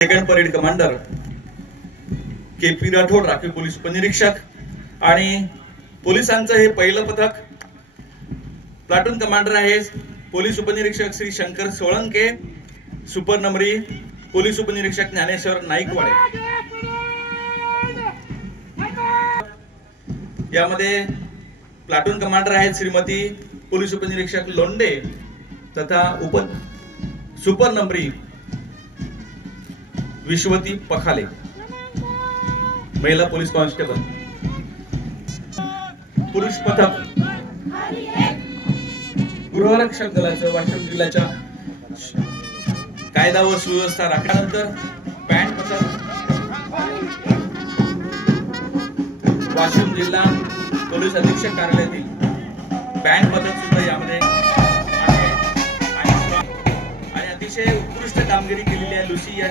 Second parade commander K P. Rathod, राखीव police उपनिरीक्षक आणि पोलिसांचं हे पहिलं पथक. प्लाटून कमांडर आहे पोलीस उपनिरीक्षक श्री शंकर सोळंके, सुपरनंबरी पोलीस उपनिरीक्षक ज्ञानेश्वर नाईकवाडे. यामध्ये प्लाटून कमांडर आहेत श्रीमती पोलीस उपनिरीक्षक लोंडे तथा सुपरनंबरी विश्वती पखाले, महिला पोलीस कॉन्स्टेबल. पुरुष पथक गृहरक्षक दलाचं वाशिम जिल्ह्याच्या कायदा व सुव्यवस्था राखल्यानंतर पॅन्ट पथक वाशिम जिल्हा पोलीस अधीक्षक कार्यालयातील पॅन्ट पथक सुद्धा यामध्ये आहे आणि अतिशय उत्कृष्ट कामगिरी केलेली आहे लुसी या